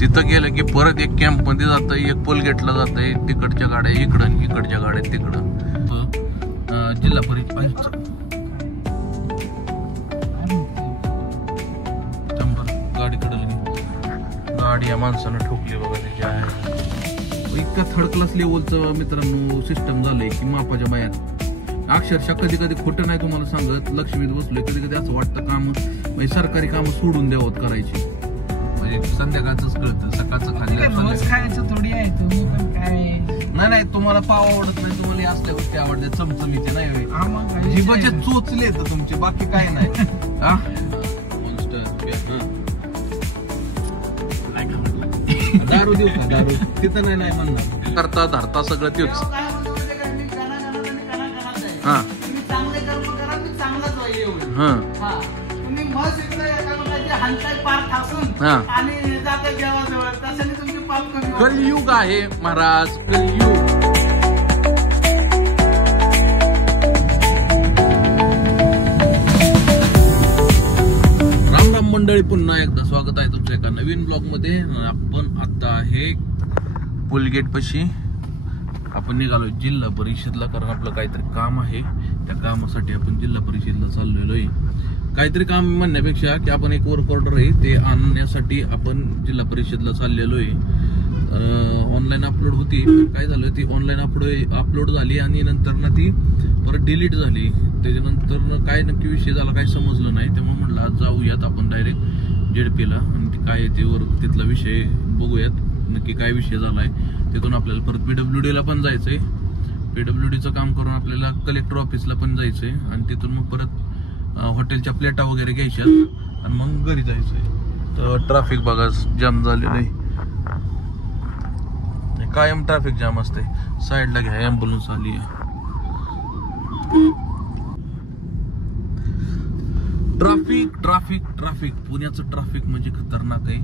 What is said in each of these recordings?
तिथं गेलं की परत एक कॅम्प मध्ये जातंय, एक पोलगेटला जातंय, तिकडच्या गाड्या इकडं, इकडच्या गाड्या तिकडं. जिल्हा परिषद गाडीकडे गाडी या माणसानं ठोकली बघा त्याची आहे. इतका थर्ड क्लास लेवलचं मित्रांनो सिस्टम झालंय की मापाच्या बाहेर. अक्षरशः कधी कधी खोटं नाही तुम्हाला सांगत, लक्ष्मीत बसलोय कधी कधी असं वाटतं काम म्हणजे सरकारी कामं सोडून द्यावत करायची. म्हणजे संध्याकाळच कळतं, सकाळचं खायचं थोडी आहे. तुम्ही पण काय नाही तुम्हाला पाव आवडत नाही, तुम्हाला असल्या गोष्टी आवडतात चमचमीचे नाही, जिभेचे चोचले तर तुमचे, बाकी काय नाही. हा दारू देऊ का? दारू तिथं नाही म्हणणार, करता धरता सगळं तेच. हा कलयुग आहे महाराज, कलयुग. राम राम मंडळी, पुन्हा एकदा स्वागत आहे तुमच्या एका नवीन ब्लॉग मध्ये. आपण आता आहे पुलगेट पाशी. आपण निघालो जिल्हा परिषदला, कारण आपलं काहीतरी काम आहे. त्या कामासाठी आपण जिल्हा परिषदला चाललेलो आहे. काहीतरी काम म्हणण्यापेक्षा की आपण एक वर्क ऑर्डर आहे ते आणण्यासाठी आपण जिल्हा परिषदला चाललेलो आहे. ऑनलाईन अपलोड होती, काय झालं ती ऑनलाईन अपलोड झाली आणि नंतर ना ती परत डिलीट झाली. त्याच्यानंतर काय नक्की विषय झाला काय समजलं नाही. त्यामुळे म्हटलं आज जाऊयात आपण डायरेक्ट जेडपीला आणि काय ते तिथला विषय बघूयात नक्की काय विषय झालाय. तिथून आपल्याला परत PWD ला पण जायचंय. PWDचं काम करून आपल्याला कलेक्टर ऑफिसला पण जायचंय आणि तिथून मग परत हॉटेलच्या प्लेटा वगैरे घ्यायच्या आणि मग घरी जायचंय. तर ट्रॅफिक बघा जाम झालेलं आहे, कायम ट्रॅफिक जाम असते. साईडला घ्या, ॲम्ब्युलन्स आली आहे. ट्रॅफिक ट्रॅफिक ट्रॅफिक पुण्याचं ट्रॅफिक म्हणजे खतरनाक आहे.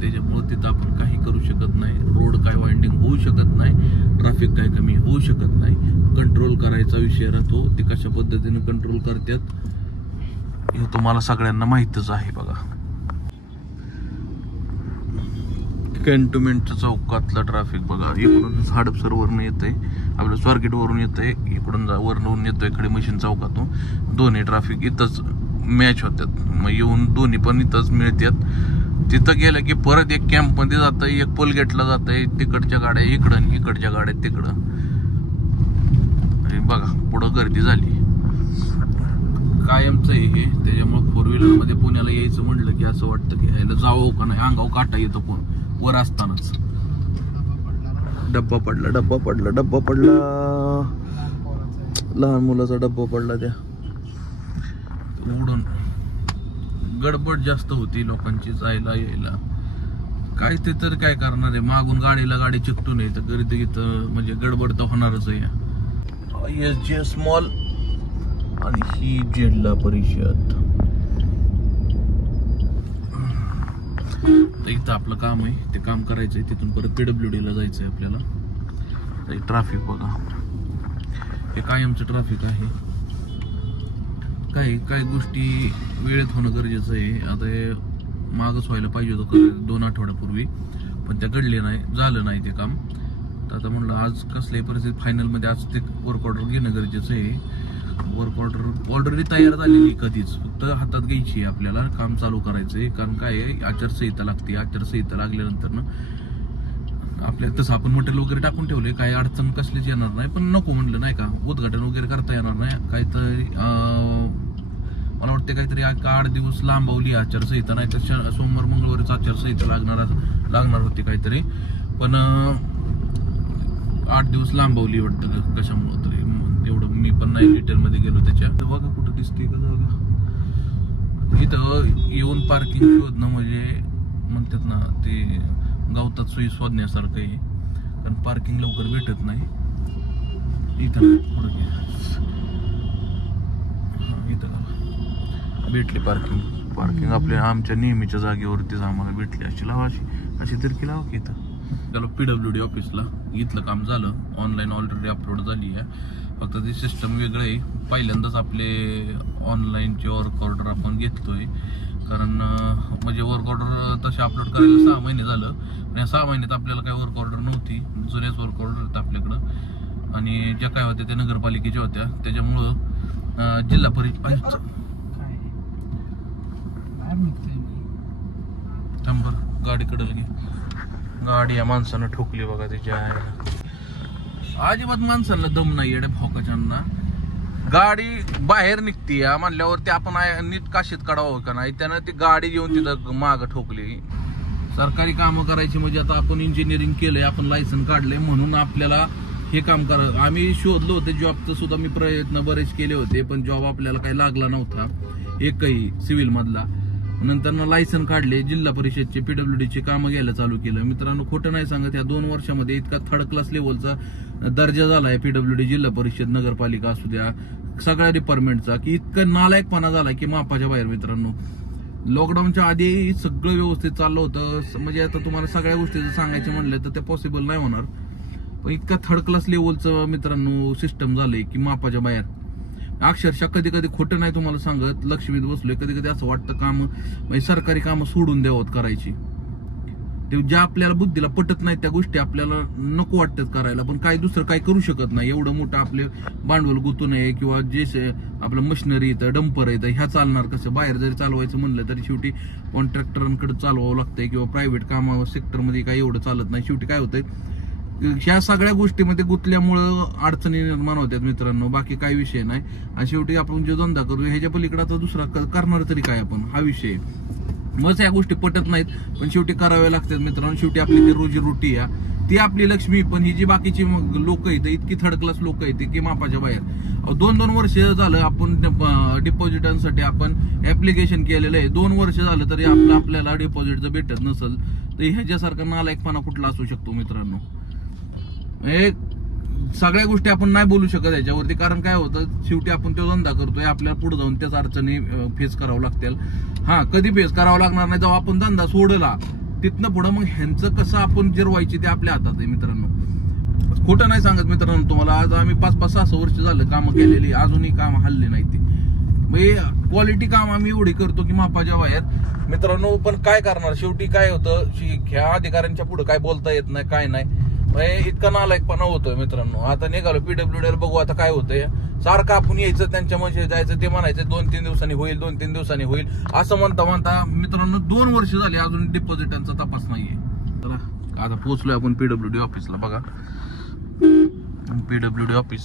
त्याच्यामुळे तिथं आपण काही करू शकत नाही. रोड काय वाइंडिंग होऊ शकत नाही, ट्रॅफिक काय कमी होऊ शकत नाही. कंट्रोल करायचा विषय राहतो. ते कशा पद्धतीने कंट्रोल करतात हे तुम्हाला सगळ्यांना माहितच आहे. बघा कॅन्टोन्मेंट चौकातला ट्रॅफिक बघा. इकडून हडपसर वरून येतंय, आपलं स्वारगेट वरून येतंय, इकडून वरून येतोय इकडे मशीन चौकातून. दोन्ही ट्रॅफिक इथंच मॅच होतात, मग येऊन दोन्ही पण इथंच मिळतात. तिथं गेलं की परत एक कॅम्प मध्ये जातंय, एक पोलगेटला जातंय, तिकडच्या गाड्या इकडं, इकडच्या गाड्या तिकडं. बघा पुढं गर्दी झाली कायमच आहे हे. त्याच्यामुळे 4 व्हीलर मध्ये पुण्याला यायचं म्हटलं की असं वाटतं की ह्याला जावं का नाही, अंगावर काटा येतो पण वर असतानाच. डब्बा पडला, डब्बा पडला, डब्बा पडला, लहान मुलाचा डब्बा पडला. त्या उडून गडबड जास्त होती लोकांची जायला यायला. काय ते तर काय करणार आहे, मागून गाडी चिकटून आहे तर गर्दी इथं म्हणजे गडबड तर होणारच आहे. SGS मॉल आणि ही जिल्हा परिषद. इथं आपलं काम आहे, ते काम करायचंय. तिथून परत PWD ला जायचंय आपल्याला. ट्रॅफिक बघा, हे कायमचं ट्रॅफिक आहे. काही गोष्टी वेळेत होणं गरजेचं आहे. आता हे मागच व्हायला पाहिजे होतं 2 आठवड्यापूर्वी, पण त्या घडले नाही, झालं नाही ते काम. तर आता म्हणलं आज कसल्याही परिस्थितीत फायनलमध्ये आज ते वर्क ऑर्डर घेणं गरजेचं आहे. वर्क ऑर्डर ऑलरेडी तयार झालेली कधीच, फक्त हातात घ्यायची आपल्याला, काम चालू करायचंय. कारण काय आहे, आचारसंहिता लागते. आचारसंहिता लागल्यानंतर ना आपल्या तसं आपण मटेरियल वगैरे टाकून ठेवले, काही अडचण कसलीच येणार नाही. पण नको म्हणलं नाही का, उद्घाटन वगैरे करता येणार नाही. काहीतरी मला वाटते काहीतरी 8 दिवस लांबवली आचारसंहिता, नाही तर सोमवार मंगळवारीच आचारसंहिता लागणार होती काहीतरी, पण 8 दिवस लांबवली वाटतं कशामुळे तरी. एवढं मी पण नाही डिटेल मध्ये गेलो त्याच्या. बघा कुठं दिसते का जागा. इथं येऊन पार्किंग शोधणं म्हणजे म्हणतात ना ते गावतात सोयी शोधण्यासारखं आहे, कारण पार्किंग लवकर भेटत नाही. इथं पुढे इथं भेटली पार्किंग आपल्या आमच्या नेहमीच्या जागेवरतीच आम्हाला भेटली. अशी लावा, अशी तर की लावा की इथं. चलो PWD ऑफिसला. इथलं काम झालं, ऑनलाईन ऑलरेडी अपलोड झाली आहे. फक्त ते सिस्टम वेगळं आहे. पहिल्यांदाच आपले ऑनलाईनचे वर्क ऑर्डर आपण घेतोय, कारण म्हणजे वर्क ऑर्डर तसे अपलोड करायला 6 महिने झालं. पण या 6 महिन्यात आपल्याला काही वर्क ऑर्डर नव्हती, जुन्याच वर्क ऑर्डर होत्या आपल्याकडं आणि ज्या काय होत्या त्या नगरपालिकेच्या होत्या. त्याच्यामुळं जिल्हा परिषद गाडीकडे घे. गाडी या माणसानं ठोकली बघा त्याच्या. अजिबात माणसांना दम नाही येड्या भोकाच्यांना. गाडी बाहेर निघते म्हणल्यावरती आपण नीट काशीत काढावं का नाही, त्यानं ती गाडी येऊन तिथं माग ठोकली. सरकारी कामं करायची म्हणजे आता आपण इंजिनिअरिंग केलंय, आपण लायसन काढलंय म्हणून आपल्याला हे काम करा. आम्ही शोधलो होते जॉबचं सुद्धा, मी प्रयत्न बरेच केले होते, पण जॉब आपल्याला काही लागला नव्हता एकही सिव्हिल मधला. नंतर लायसन काढले, जिल्हा परिषदचे PWDचे कामं घ्यायला चालू केलं. मित्रांनो खोटं नाही सांगत, या 2 वर्षामध्ये इतका थर्ड क्लास लेवलचा दर्जा झालाय PWD, जिल्हा परिषद, नगरपालिका असू द्या, सगळ्या डिपार्टमेंटचा, की इतका नालायकपणा झाला की मापाच्या बाहेर. मित्रांनो लॉकडाऊनच्या आधी सगळं व्यवस्थित चाललं होतं, म्हणजे आता तुम्हाला सगळ्या गोष्टी सांगायचं म्हणलं तर ते पॉसिबल नाही होणार. पण इतका थर्ड क्लास लेवलचं मित्रांनो सिस्टम झालंय की मापाच्या बाहेर. अक्षरशः कधी कधी खोटं नाही तुम्हाला सांगत, लक्ष्मीत बसलोय, कधी कधी असं वाटतं काम म्हणजे सरकारी कामं सोडून द्यावत करायची. ते ज्या आपल्याला बुद्धीला पटत नाही त्या गोष्टी आपल्याला नको वाटतात करायला, पण काही दुसरं काही करू शकत नाही. एवढं मोठं आपले भांडवल गुंतू नये किंवा जे आपलं मशिनरी येतं, डंपर येतं, ह्या चालणार कसं. बाहेर जरी चालवायचं म्हणलं तरी शेवटी कॉन्ट्रॅक्टरांकडे चालवावं लागतंय किंवा प्रायव्हेट कामा सेक्टरमध्ये काही एवढं चालत नाही. शेवटी काय होतंय, ह्या सगळ्या गोष्टीमध्ये गुंतल्यामुळं अडचणी निर्माण होतात मित्रांनो, बाकी काही विषय नाही. आणि शेवटी आपण जो धंदा करतो ह्याच्या पलीकडे आता दुसरा करणार तरी काय आपण, हा विषय. मग या गोष्टी पटत नाहीत पण शेवटी कराव्या लागतात मित्रांनो. शेवटी आपली ती रोजी रोटी ती आपली लक्ष्मी. पण ही जी बाकीची लोक आहेत, इतकी थर्ड क्लास लोक आहेत की मापाच्या बाहेर. 2-2 वर्ष झालं आपण डिपॉझिटांसाठी आपण ऍप्लिकेशन केलेलं आहे. 2 वर्ष झालं तरी आपल्याला डिपॉझिट जर भेटत नसेल तर ह्याच्यासारखा नालायकपणा कुठला असू शकतो मित्रांनो. सगळ्या गोष्टी आपण नाही बोलू शकत याच्यावरती, कारण काय होतं शेवटी आपण तो धंदा करतोय, आपल्याला पुढे जाऊन त्याच अडचणी फेस करावं लागतील. कधी फेस करावं लागणार नाही जेव्हा आपण धंदा सोडला, तिथनं पुढं मग ह्यांचं कसं आपण जिरवायची ते आपल्या हातात आहे मित्रांनो. खोटं नाही सांगत मित्रांनो तुम्हाला, आज आम्ही 5-6 वर्ष झालं कामं केलेली, अजूनही काम हल्ले नाही ते. म्हणजे क्वालिटी काम आम्ही एवढी करतो की मापाच्या बाहेर मित्रांनो. पण काय करणार, शेवटी काय होतं, ह्या अधिकाऱ्यांच्या पुढे काय बोलता येत नाही, काय नाही, इतका नालायकपणा होतोय मित्रांनो. आता निघालो PWD बघू आता काय होतंय. सारखं आपण यायचं त्यांच्या म्हणजे जायचं, ते म्हणायचं 2-3 दिवसांनी होईल, 2-3 दिवसांनी होईल, असं म्हणता मित्रांनो 2 वर्ष झाले अजून डिपॉझिटांचा तपास नाहीये. चला आता पोहोचलोय आपण PWD ऑफिसला. बघा PWD ऑफिस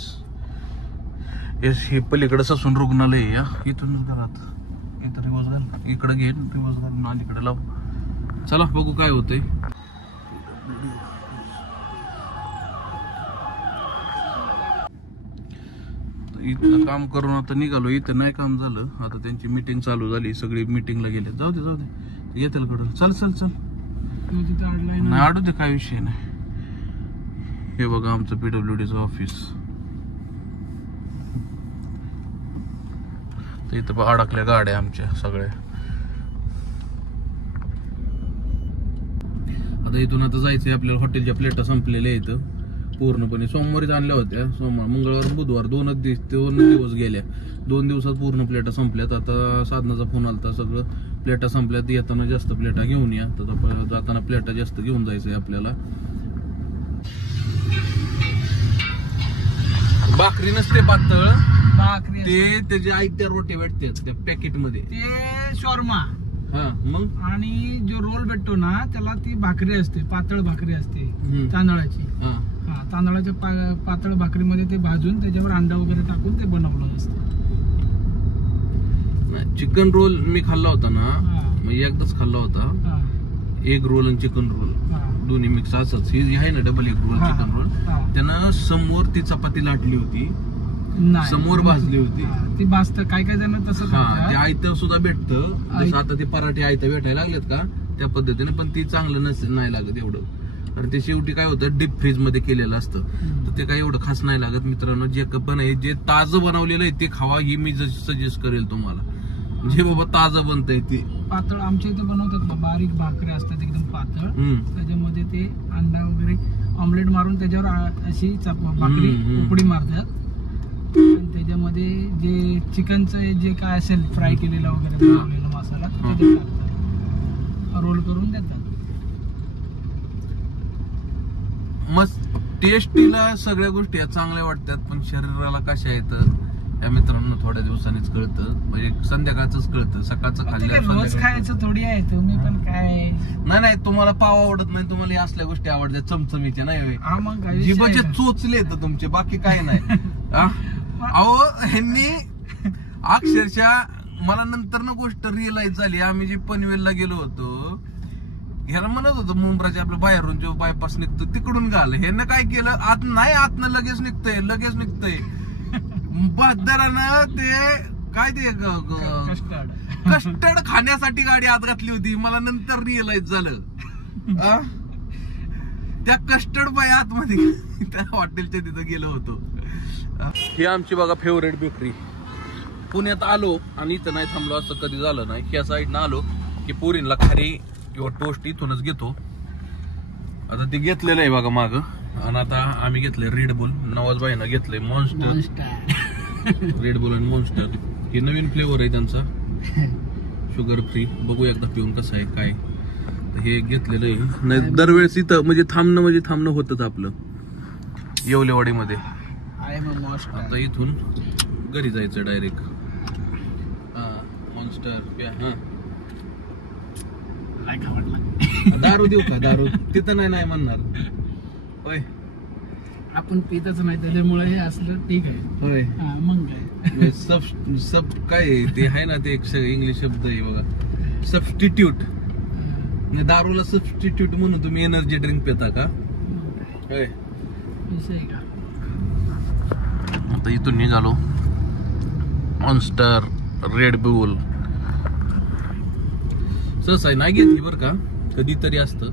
हे पलीकडे ससून रुग्णालय या, इथून घरात इथं रिवर्स घाल, इकडे घे रिवर्स घाल, अलीकडे लाव. चला बघू काय होतंय. इथलं काम करून आता निघालो, इथं नाही काम झालं. आता त्यांची मीटिंग चालू झाली, सगळी मीटिंगला गेले. जाऊ दे येतील कडून. चल नाही अडू दे, काय विषय नाही. हे बघा आमचं PWDचं ऑफिस. तर इथं अडकल्या गाड्या आमच्या सगळ्या. आता इथून आता जायचंय आपल्याला, हॉटेलच्या प्लेटा संपलेल्या आहेत पूर्णपणे. सोमवारीच आणल्या होत्या, सोमवार मंगळवार बुधवार 2 दिवस गेल्या. 2 दिवसात पूर्ण प्लेटा संपल्यात. आता साधनाचा फोन आलता, सगळं प्लेटा संपल्यात, येताना जास्त प्लेटा घेऊन या. तर जाताना प्लेटा जास्त घेऊन जायचंय आपल्याला. भाकरी नसते पातळ, ते त्याचे आयत्या रोटी भेटतात त्या पॅकेट मध्ये, ते शॉर्मा. मग आणि जो रोल भेटतो ना त्याला ती भाकरी असते, पातळ भाकरी असते तांदळाची. तांदळाच्या पातळ भाकरीमध्ये ते भाजून त्याच्यावर अंडा वगैरे टाकून ते बनवलं असतं. चिकन रोल मी खाल्ला होता ना, म्हणजे एकदाच खाल्ला होता. एग रोल आणि चिकन रोल दोन्ही मिक्स असंच. ही आहे ना double egg roll chicken roll, त्यानं समोर ती चपाती लाटली होती, समोर भाजली होती. ती भाजत काय जण तसं ते आयतं सुद्धा भेटतं. जसं आता ते पराठे आयतं भेटायला लागलेत का त्या पद्धतीने, पण ती चांगलं नाही लागत एवढं. कारण ते शेवटी काय होतं डीप फ्रीज मध्ये केलेलं असतं, तर ते काय एवढं खास नाही लागत मित्रांनो. जे जे ताजं बनवलेलं आहे ते खावा, ही मी सजेस्ट करेल तुम्हाला. जे बाबा ताजं बनतंय ते पातळ आमच्या इथे बनवतात ना, बारीक भाकरी असतात एकदम पातळ, त्याच्यामध्ये ते अंडा वगैरे ऑमलेट मारून त्याच्यावर अशी भाकरी उकडी मारतात. त्याच्यामध्ये जे चिकनचं जे काय असेल फ्राय केलेलं वगैरे मसाला त्याच्यात टाकतात, रोल करून देतात. मस्त टेस्टीला सगळ्या गोष्टी या चांगल्या वाटतात, पण शरीराला कशा येतं या मित्रांनो थोड्या दिवसांनीच कळतं. म्हणजे संध्याकाळच कळतं, सकाळचं खाल्लं रोज खायचं थोडी आहे. तुम्ही पण काय नाही तुम्हाला पाव आवडत नाही, तुम्हाला या असल्या गोष्टी आवडतात चमचमीच्या नाही. हा मग जिभेचे चोचले तर तुमचे, बाकी काय नाही. अहो ह्यांनी अक्षरशः मला नंतर ना गोष्ट रिअलाइज झाली. आम्ही जे पनवेलला गेलो होतो, ह्याला म्हणत होतो मुंब्राच्या आपलं बाहेरून जो बायपास निघतो तिकडून घाल. ह्यानं काय केलं, आतनं लगेच निघतंय. बहादरानं ते काय ते कस्टर्ड खाण्यासाठी गाडी आत घातली होती. मला नंतर रिअलाइज झालं त्या कस्टर्ड बाय आतमध्ये त्या हॉटेलच्या तिथं गेलो होतो. ही आमची बघा फेवरेट बेकरी. पुण्यात आलो आणि इथं नाही थांबलो असं कधी झालं नाही. ह्या साईडनं आलो की पोरींला खारी किंवा टोस्ट इथूनच घेतो. आता ते घेतलेलं आहे बघा माग. आणि आता आम्ही घेतलंय रेड बुल. नवाज भाईना घेतलंय मॉन्स्टर. रेड बुल आणि मॉन्स्टर हे नवीन फ्लेवर आहे त्यांचा, शुगर फ्री. बघू एकदा पिऊन कसं आहे काय. हे घेतलेलं आहे. नाही दरवेळेस इथं म्हणजे थांबणं होतच आपलं येवलेवाडीमध्ये. आता इथून घरी जायचं डायरेक्ट. मॉन्स्टर प्या. दारू देऊ का? दारू तिथं नाही म्हणणार होय. आपण पितच नाही त्याच्यामुळे हे असलं ठीक आहे होय. मग काय सब काय ते आहे ना, ते एक इंग्लिश शब्द आहे बघा, सबस्टिट्यूट. दारूला सबस्टिट्यूट म्हणून तुम्ही एनर्जी ड्रिंक पिता का? होय. विषय का? आता इथून निघालो. मॉन्स्टर, रेड बुल सहसा नाही घेतली बरं का, कधीतरी असतं,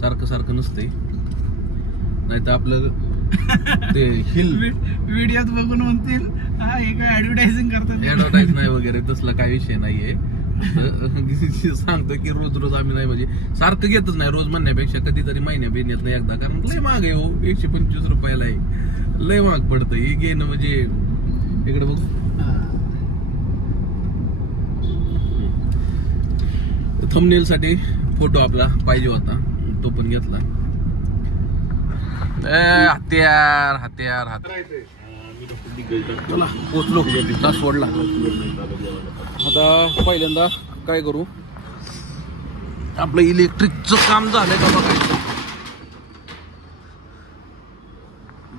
सारखं नसतंय. नाही तर आपलं ते हिल व्हिडिओत बघून म्हणतील हे काय ऍडव्हर्टायझिंग करतात. ऍडव्हर्टाईज नाही वगैरे तसला काही विषय नाहीये. सांगतो की रोज आम्ही नाही, म्हणजे सारखं घेतच नाही. रोज म्हणण्यापेक्षा कधीतरी महिन्यात नाही एकदा, कारण लय महाग आहे हो. 125 रुपयाला आहे, लय महाग पडतं हे घेणं. म्हणजे इकडे बघ, थंबनेल साठी फोटो आपला पाहिजे होता, तो पण घेतला. हत्यार चला पोचलो सोडला. आता पहिल्यांदा काय करू, आपलं इलेक्ट्रिकचं काम झालंय का बघायचं.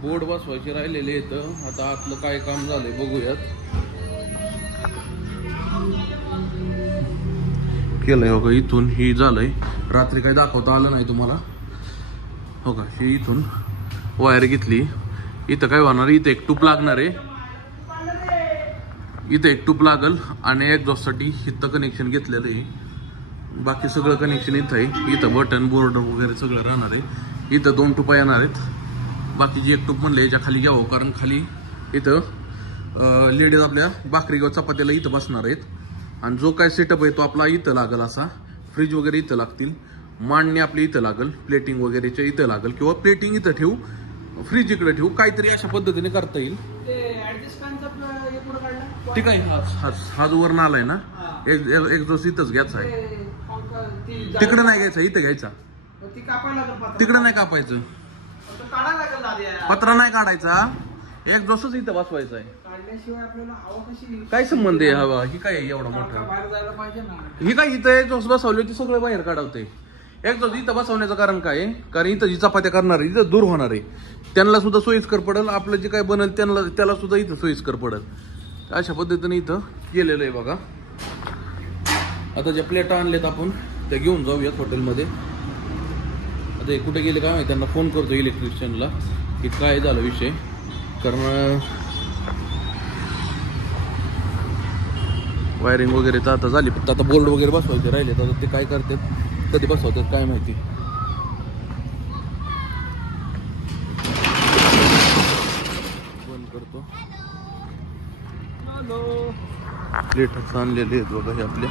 बोर्ड बसवायचे राहिलेले येतं. आता आतलं काय काम झालंय बघूयात. केलंय हो का, इथून ही झालंय. रात्री काय दाखवता आलं नाही तुम्हाला हो का. ही इथून वायर घेतली. इथं काय होणार, इथं एक टूप लागणार आहे, इथं एक टूप लागल आणि एक्झॉस्टसाठी इथं कनेक्शन घेतलेलं आहे. बाकी सगळं कनेक्शन इथं आहे. इथं बटन बोर्ड वगैरे सगळं राहणार आहे. इथं 2 टूपा येणार आहेत. बाकीची एक टूप म्हणले याच्या खाली घ्यावं, कारण खाली इथं लेडीज आपल्या भाकरी किंवा चपात्याला इथं बसणार आहेत. आणि जो काय सेटअप आहे तो आपला इथं लागल. असा फ्रीज वगैरे इथं लागतील, मांडणी आपली इथं लागल, प्लेटिंग वगैरेच्या इथं लागल, किंवा प्लेटिंग इथं ठेवू, फ्रीज इकडे ठेवू, काहीतरी अशा पद्धतीने करता येईल. ठीक आहे. हा जो वरून आलाय ना, एक जो इथंच घ्यायचा आहे. तिकडे नाही घ्यायचा, इथं घ्यायचा. तिकडे नाही कापायचं, पत्रा नाही काढायचा, एक जोसच इथं बसवायचा आहे. काय संबंध आहे हवा? ही काय एवढा मोठा? ही काय इथं एक जोस बसवली होती, सगळं बाहेर काढवते. एक जोस इथं बसवण्याचं कारण काय आहे, कारण इथं जी चपात्या करणार आहे इथं दूर होणार आहे, त्यांना सुद्धा सोयीस्कर पडेल. आपलं जे काय बनल त्याला सुद्धा इथं सोयीस्कर पडेल. अशा पद्धतीने इथं केलेलं आहे बघा. आता ज्या प्लेटा आणल्यात आपण त्या घेऊन जाऊयात हॉटेलमध्ये. आता हे कुठे गेले काय, त्यांना फोन करतो इलेक्ट्रिशियनला की काय झालं विषय. कारण वायरिंग वगैरे तर आता झाली, फक्त आता बोर्ड वगैरे बसवायचे राहिले. तर ते काय करतात, कधी बसवतात काय माहिती. बंद करतो. प्लेट आणलेले आहेत बघा हे आपले.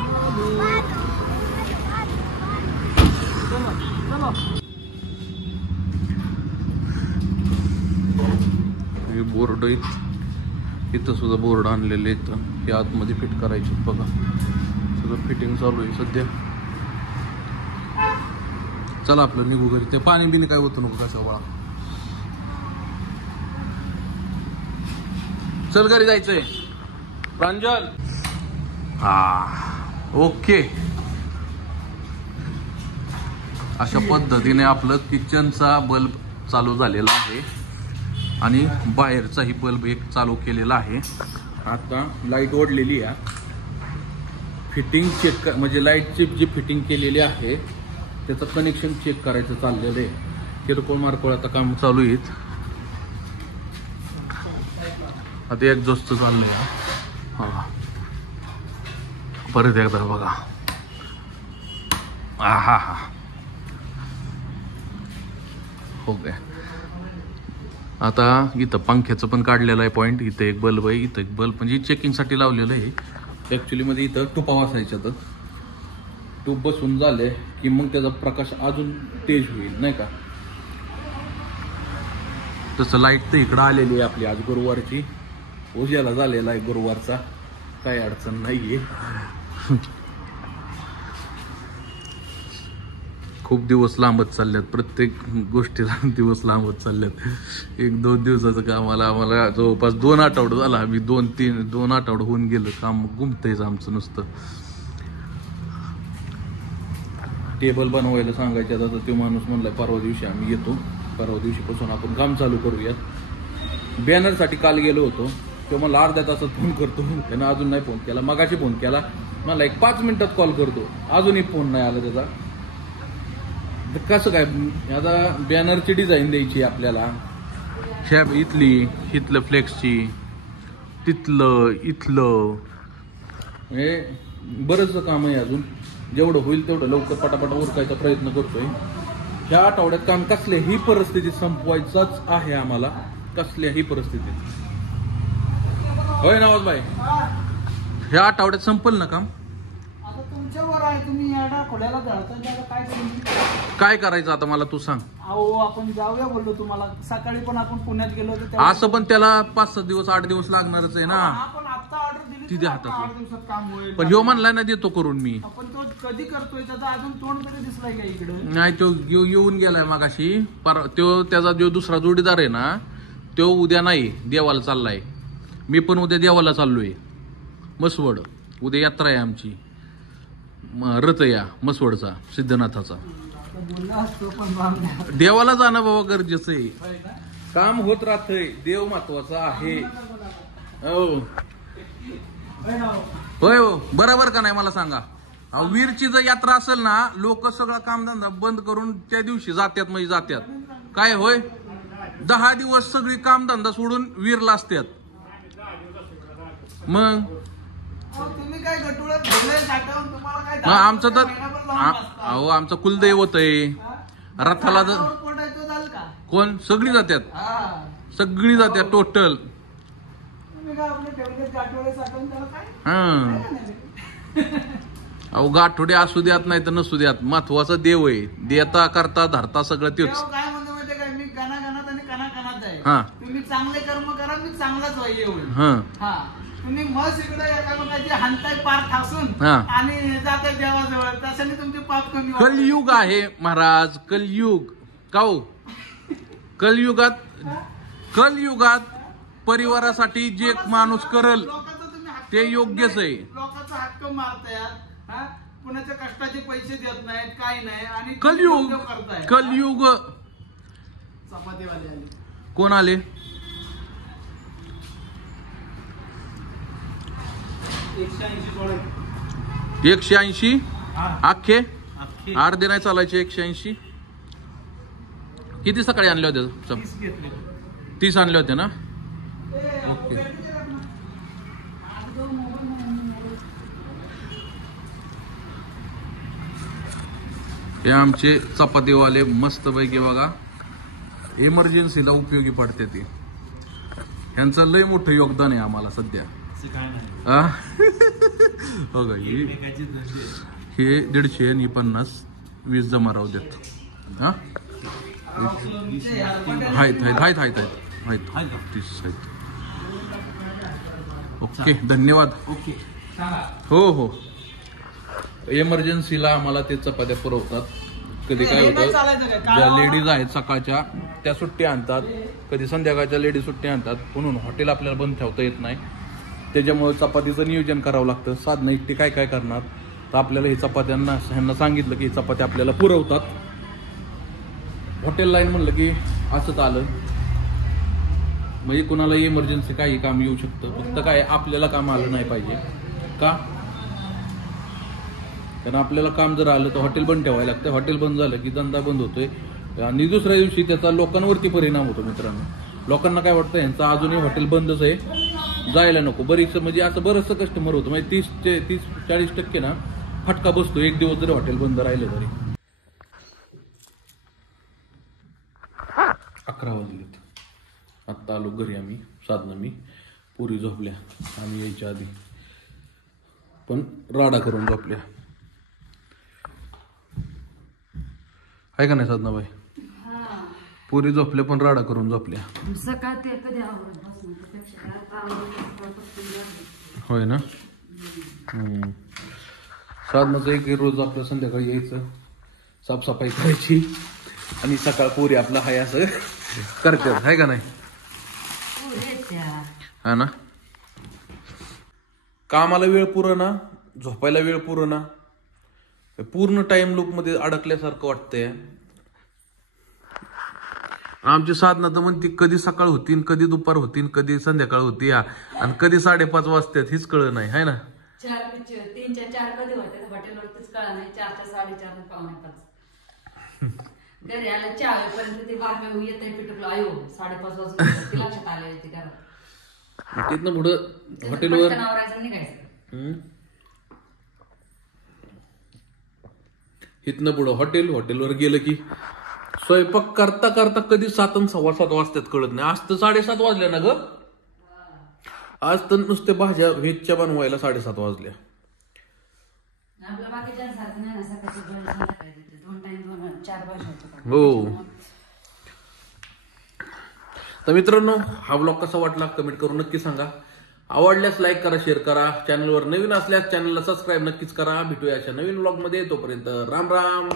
हे बोर्ड इथं सुद्धा बोर्ड आणलेले आहेत. हे आतमध्ये फिट करायचे बघा. सगळं फिटिंग चालू आहे सध्या. चला आपलं निघू घरी. ते पाणी बिनी काय होतं नको कसं बाळा. चल घरी जायचंय प्रांजल. ओके. अशा पद्धतीने आपलं किचनचा बल्ब चालू झालेला आहे आणि बाहेरचाही बल्ब एक चालू केलेला आहे. आता लाईट ओढलेली आहे. फिटिंग चेक म्हणजे लाईटची जी फिटिंग केलेली आहे त्याचं कनेक्शन चेक करायचं चाललेलं आहे. किरकोळ मारकोळ आता काम चालू आहेत. आता एक जोस्त चाललंय. हा परत एकदा बघा. हा हो गया. आता इथं पंख्याचं पण काढलेलं आहे पॉईंट. इथं एक बल्ब आहे, इथं एक बल्ब म्हणजे चेकिंगसाठी लावलेलं आहे. ॲक्च्युली मध्ये इथं टुपा वाचायच्या तर टूप बसून झाले की मग त्याचा प्रकाश अजून तेज होईल नाही का. तसं लाईट तर इकडं आलेली आहे आपली आज गुरुवारची. उज्याला झालेला आहे गुरुवारचा. काही अडचण नाहीये. खूप दिवस लांबत चालल्यात. प्रत्येक गोष्टीला दिवस लांबत चालल्यात. 1-2 दिवसाचं कामाला आम्हाला जवळपास 2 आठवडे झाला. आम्ही 2 आठवडे होऊन गेलं. काम गुमतंयच आमचं नुसतं. टेबल बनवायला सांगायचे आता तो माणूस म्हणलाय परवा दिवशी आम्ही येतो. परवा दिवशीपासून आपण काम चालू करूयात. बॅनरसाठी काल गेलो होतो. तो मला अर्ध्या तासात फोन करतो. त्यानं अजून नाही फोन केला. मगाशी फोन केला मला 5 मिनिटात कॉल करतो. अजूनही फोन नाही आला त्याचा. कसं काय आता बॅनरची डिझाईन द्यायची आपल्याला. शॅब इथलं फ्लेक्सची, तिथलं इथलं हे बरंच काम आहे अजून. जेवढं होईल तेवढं लवकर पटापट उरकायचा प्रयत्न करतोय. ह्या आठवड्यात काम कसल्याही परिस्थितीत संपवायचंच आहे आम्हाला. कसल्याही परिस्थितीत. होय नवाज भाई. ह्या आठवड्यात संपल ना काम. काय करायचं आता मला तू सांग. आपण जाऊया बोललो तुम्हाला. सकाळी पण आपण पुण्यात गेलो होतो. असं पण त्याला 5-6 दिवस 8 दिवस लागणारच आहे ना. आपण आता ऑर्डर दिली तिथे हातात 8 दिवसात काम होईल. पण ह्यो म्हणलाय ना देतो करून मी. आपण तो कधी करतोय त्याचा अजून तोंड तरी दिसलाय का इकडे. नाही तो येऊन गेलाय मगाशी. तो त्याचा जो दुसरा जोडीदार आहे ना तो उद्या नाही देवाला चाललाय. मी पण उद्या देवाला चाललोय मसवड. उद्या यात्रा आहे आमची. रथ या मसवडचा सिद्धनाथाचा. देवाला जाणं बाबा गरजेचं आहे. काम होत राहतंय. देव महत्वाचा आहे. होय हो बरोबर का नाही मला सांगा. वीरची जर यात्रा असेल ना लोक सगळं कामधंदा बंद करून त्या दिवशी जात्यात म्हणजे जात्यात. काय होय 10 दिवस सगळी कामधंदा सोडून वीरला असतात. मग आमचं तर अहो आमचं कुलदैवत आहे. रथाला कोण सगळी जात्यात. सगळी जात्यात टोटल. अहो गाठोडे असू द्यात नाही तर नसू द्यात. महत्वाचा देव आहे. देता करता धरता सगळं तेच. काय म्हणतो माहिती काय मी गणागणात आणि कणाकणात आहे. हा तुम्ही चांगले कर्म करा मी चांगलाच होईल. हा तुम्ही मस्त इकडे एकामेकाची हानताय पार ठासून आणि जाताय देवाजवळ. त्यासाठी तुमचे पाप कमी. कलयुग आहे महाराज. कलयुग काऊ. कलयुगात परिवारासाठी जे माणूस करल ते योग्यच आहे. लोकांचा हक्क मारतायत. कुणाच्या कष्टाचे पैसे देत नाहीत काही नाही. आणि कलयुग कलयुग. चपातीवाले आले. कोण आले. 180 अख्खे अर्धे नाही चालायचे. 180 किती सकाळी आणले होते. 30 आणले होते ना. ओके. हे आमचे चपातीवाले मस्त पैकी बघा इमर्जन्सीला उपयोगी पडते. ते ह्यांचं लय मोठं योगदान आहे आम्हाला सध्या. हे 150 आणि 50 20 जमा राहू देत. हा आहेत 30 आहेत. ओके धन्यवाद. हो इमर्जन्सीला आम्हाला ते चपात्या पुरवतात. कधी काय होतं, ज्या लेडीज आहेत सकाळच्या त्या सुट्टी आणतात, कधी संध्याकाळच्या लेडीज सुट्टी आणतात, म्हणून हॉटेल आपल्याला बंद ठेवता येत नाही. त्याच्यामुळे चपातीचं नियोजन करावं लागतं. साधनं एकटी काय काय करणार, तर आपल्याला हे चपात्यांना ह्यांना सांगितलं की चपात्या आपल्याला पुरवतात. हॉटेल लाईन म्हणलं की असंच आलं, म्हणजे कुणाला इमर्जन्सी काही काम येऊ शकतं. फक्त काय आपल्याला काम आलं नाही पाहिजे का, कारण आपल्याला काम जर आलं तर हॉटेल बंद ठेवायला लागतं. हॉटेल बंद झालं की धंदा बंद होतोय आणि दुसऱ्या दिवशी त्याचा लोकांवरती परिणाम होतो. मित्रांनो, लोकांना काय वाटतं यांचं अजूनही हॉटेल बंदच आहे, जायला नको. बरीच म्हणजे असं बरंचसं कस्टमर होतं, म्हणजे 30-40% ना फटका बसतो एक दिवस जरी हॉटेल बंद राहिलं तरी. 11 वाजलेत. आत्ता आलो घरी आम्ही. साधनं मी पुरी झोपल्या आम्ही यायच्या आधी, पण राडा करून झोपल्या. आहे का नाही साधनाबाई? पुरी झोपल्या पण राडा करून झोपल्या. होय ना. साधनाचं एक रोज आपलं संध्याकाळी यायचं, साफसफाई करायची आणि सकाळ पुरी आपला हाय असं करतात, आहे का नाही? हा ना. कामाला वेळ पुरेना, झोपायला वेळ पुरेना, पूर्ण टाइम लूप मध्ये अडकल्यासारखं वाटतंय. आमची साधना तर म्हणती कधी सकाळ होती, कधी दुपार होती, कधी संध्याकाळ होती आणि कधी 5:30 वाजतात हेच कळलं नाही, आहे ना. 3-4 कधी होते हॉटेलवरतीच कळलं नाही. 4च्या 4:30 पावणे 5 घरी आला चहा पर्यंत ते बारम्या येत नाही पिटुकला. आयो 5:30 वाजून ती लक्षात आले ते घरात. तिथनं पुढं हॉटेलवर इथनं पुढं हॉटेलवर गेलं की स्वयंपाक करता करता कधी 7 आणि 7:15 वाजतात कळत नाही. आज तर 7:30 वाजल्या ना ग. आज तर नुसते भाज्या व्हेजच्या बनवायला 7:30 वाजल्या. हो. तर मित्रांनो, हा ब्लॉग कसा वाटला कमेंट करून नक्की सांगा. आवडल्यास लाईक करा, शेअर करा. चॅनलवर नवीन असल्यास चॅनलला सबस्क्राईब नक्कीच करा. भेटूया अशा नवीन ब्लॉग मध्ये. तोपर्यंत राम राम.